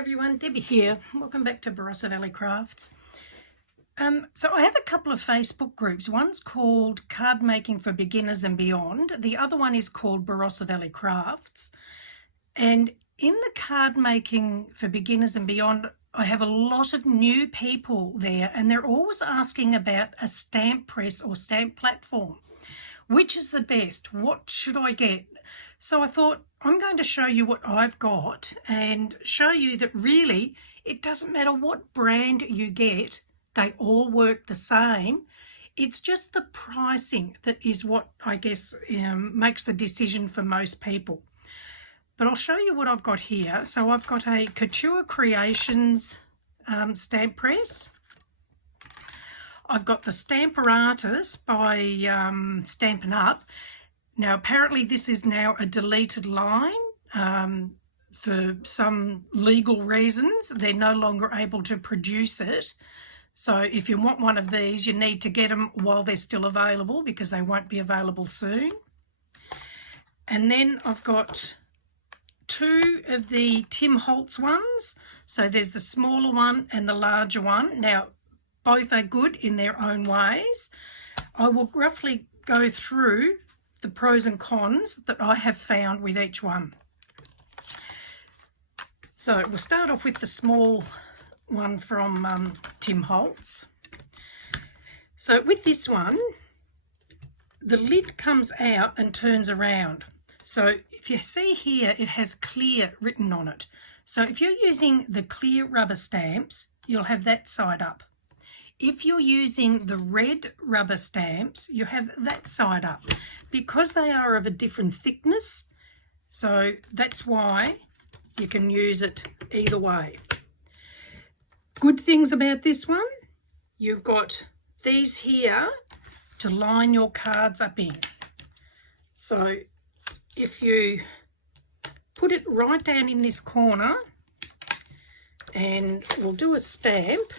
everyone, Debbie here. Welcome back to Barossa Valley Crafts. So I have a couple of Facebook groups. One's called Cardmaking for Beginners and Beyond. The other one is called Barossa Valley Crafts. And in the Cardmaking for Beginners and Beyond, I have a lot of new people there, and they're always asking about a stamp press or stamp platform. Which is the best? What should I get? So I thought I'm going to show you what I've got and show you that really it doesn't matter what brand you get, they all work the same. It's just the pricing that is what I guess makes the decision for most people. But I'll show you what I've got here. So I've got a Couture Creations stamp press. I've got the stamparatus by Stampin' Up. Now apparently this is now a deleted line for some legal reasons. They're no longer able to produce it. So if you want one of these, you need to get them while they're still available because they won't be available soon. And then I've got two of the Tim Holtz ones. So there's the smaller one and the larger one. Now both are good in their own ways. I will roughly go through the pros and cons that I have found with each one. So we'll start off with the small one from Tim Holtz. So with this one, the lid comes out and turns around. So if you see here, it has clear written on it. So if you're using the clear rubber stamps, you'll have that side up. If you're using the red rubber stamps, you have that side up because they are of a different thickness. So that's why you can use it either way. Good things about this one, you've got these here to line your cards up in. So if you put it right down in this corner, and we'll do a stamp.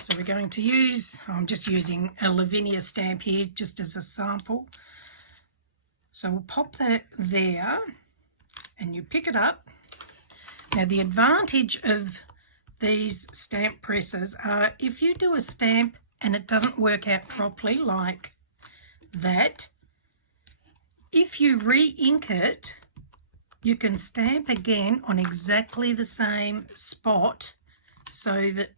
So we're going to use, I'm just using a Lavinia stamp here just as a sample. So we'll pop that there and you pick it up. Now the advantage of these stamp presses are if you do a stamp and it doesn't work out properly like that, if you re-ink it, you can stamp again on exactly the same spot so that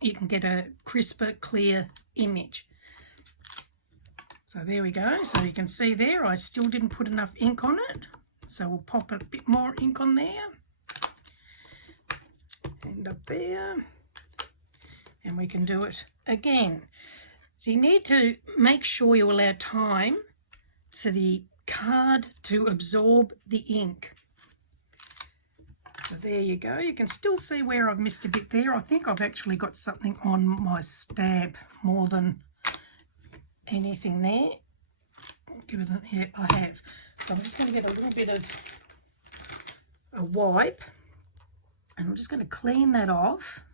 you can get a crisper, clear image. So there we go. So you can see there, I still didn't put enough ink on it. So we'll pop a bit more ink on there. And up there. And we can do it again. So you need to make sure you allow time for the card to absorb the ink. So there you go. You can still see where I've missed a bit there. I think I've actually got something on my stamp more than anything there. Give it here. I have. So I'm just going to get a little bit of a wipe and I'm just going to clean that off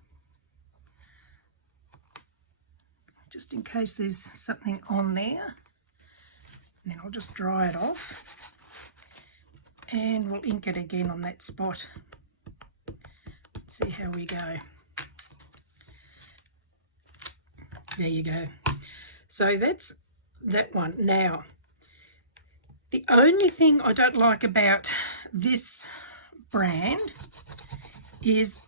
just in case there's something on there. And then I'll just dry it off and we'll ink it again on that spot. See how we go. There you go. So that's that one. Now, the only thing I don't like about this brand is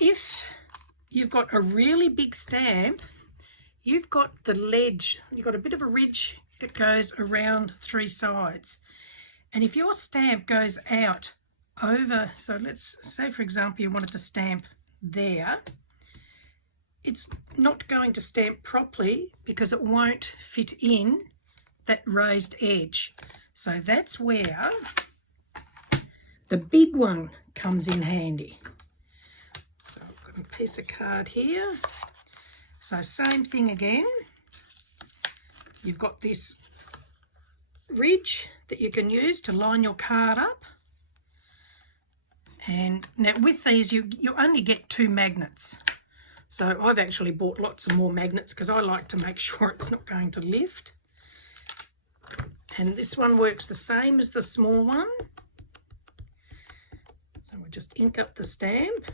if you've got a really big stamp, you've got the ledge, you've got a bit of a ridge that goes around three sides. And if your stamp goes out over, so let's say for example you wanted to stamp there, it's not going to stamp properly because it won't fit in that raised edge. So that's where the big one comes in handy. So I've got a piece of card here. So same thing again. You've got this ridge that you can use to line your card up. And now with these you only get 2 magnets. So I've actually bought lots of more magnets because I like to make sure it's not going to lift. And this one works the same as the small one. just ink up the stamp.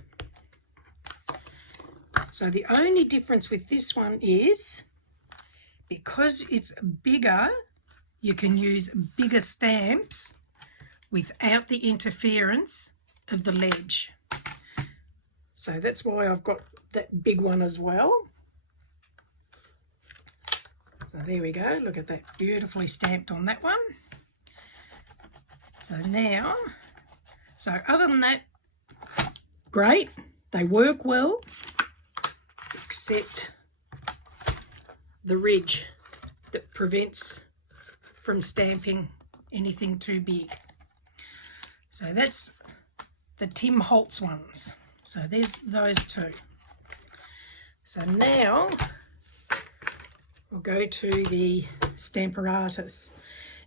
So the only difference with this one is because it's bigger, you can use bigger stamps without the interference of the ledge. So that's why I've got that big one as well. So there we go, look at that, beautifully stamped on that one. So now, so other than that, great, they work well, except the ridge that prevents from stamping anything too big. So that's the Tim Holtz ones. So there's those two. So now we'll go to the stamparatus.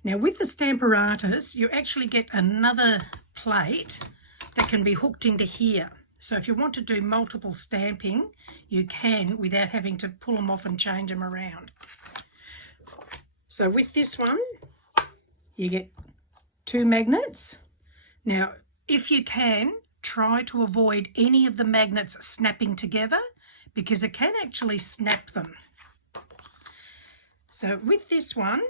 Now with the stamparatus, you actually get another plate that can be hooked into here. So if you want to do multiple stamping, you can without having to pull them off and change them around. So with this one, you get 2 magnets. Now, if you can, try to avoid any of the magnets snapping together because it can actually snap them. So with this one,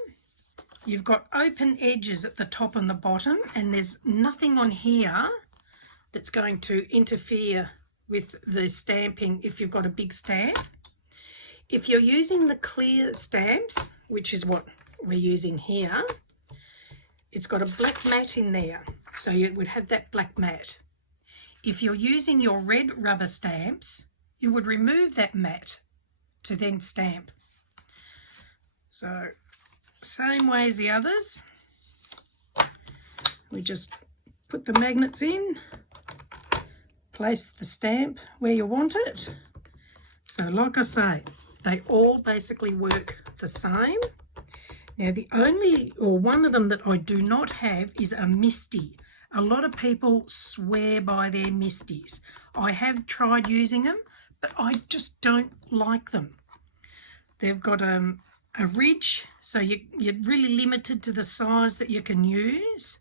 you've got open edges at the top and the bottom, and there's nothing on here that's going to interfere with the stamping if you've got a big stamp. If you're using the clear stamps, which is what we're using here, it's got a black mat in there, so you would have that black mat. If you're using your red rubber stamps, you would remove that mat to then stamp. So same way as the others, we just put the magnets in, place the stamp where you want it. So like I say, they all basically work the same. Now the only, or one of them that I do not have is a Misty. A lot of people swear by their Misties. I have tried using them, but I just don't like them. They've got a ridge, so you're really limited to the size that you can use.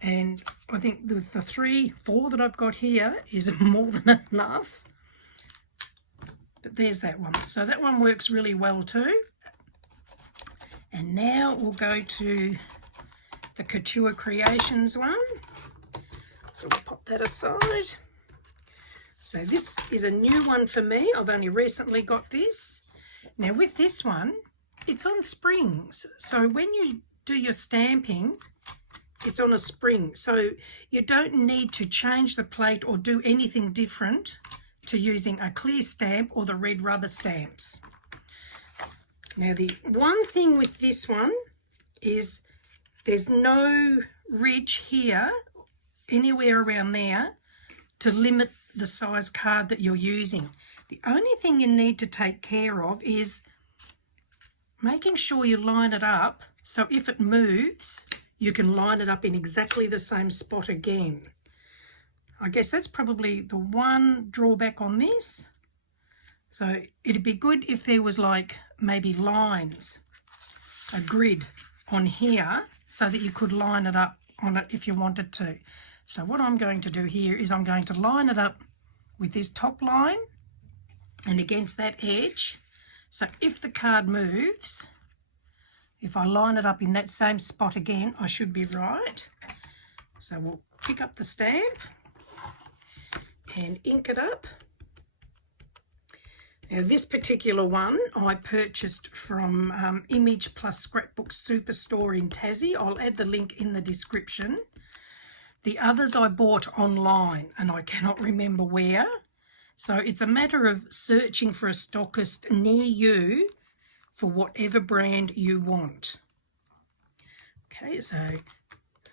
And I think with the 3, 4 that I've got here is more than enough. But there's that one. So that one works really well too. And now we'll go to the Couture Creations one. So we'll pop that aside. So this is a new one for me. I've only recently got this. Now with this one, it's on springs. So when you do your stamping, it's on a spring. So you don't need to change the plate or do anything different to using a clear stamp or the red rubber stamps. Now the one thing with this one is there's no ridge here, anywhere around there, to limit the size card that you're using. The only thing you need to take care of is making sure you line it up so if it moves, you can line it up in exactly the same spot again. I guess that's probably the one drawback on this. So it'd be good if there was like maybe lines, a grid on here so that you could line it up on it if you wanted to. So what I'm going to do here is I'm going to line it up with this top line and against that edge. So if the card moves, if I line it up in that same spot again, I should be right. So we'll pick up the stamp and ink it up. Now this particular one I purchased from Image Plus Scrapbook Superstore in Tassie. I'll add the link in the description. The others I bought online and I cannot remember where. So it's a matter of searching for a stockist near you for whatever brand you want. Okay, so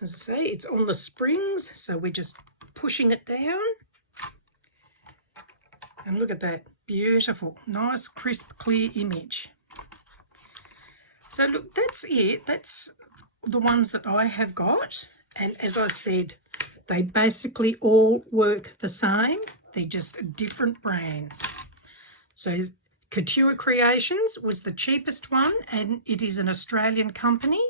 as I say, it's on the springs, so we're just pushing it down. And look at that, beautiful, nice, crisp, clear image. So look, that's it. That's the ones that I have got. And as I said, they basically all work the same. They're just different brands. So Couture Creations was the cheapest one, and it is an Australian company.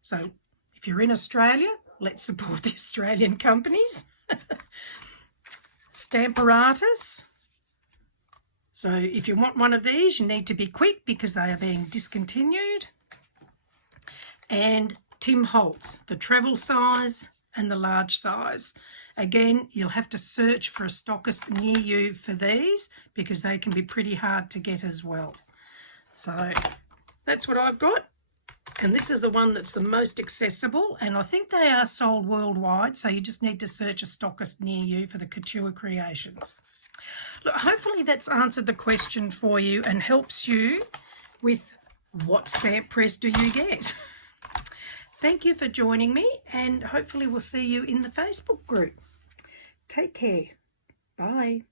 So if you're in Australia, let's support the Australian companies. Stamparatus. So if you want one of these, you need to be quick because they are being discontinued. And Tim Holtz, the travel size and the large size. Again, you'll have to search for a stockist near you for these because they can be pretty hard to get as well. So that's what I've got. And this is the one that's the most accessible, and I think they are sold worldwide, so you just need to search a stockist near you for the Couture Creations. Look, hopefully that's answered the question for you and helps you with what stamp press do you get. Thank you for joining me, and hopefully we'll see you in the Facebook group. Take care. Bye.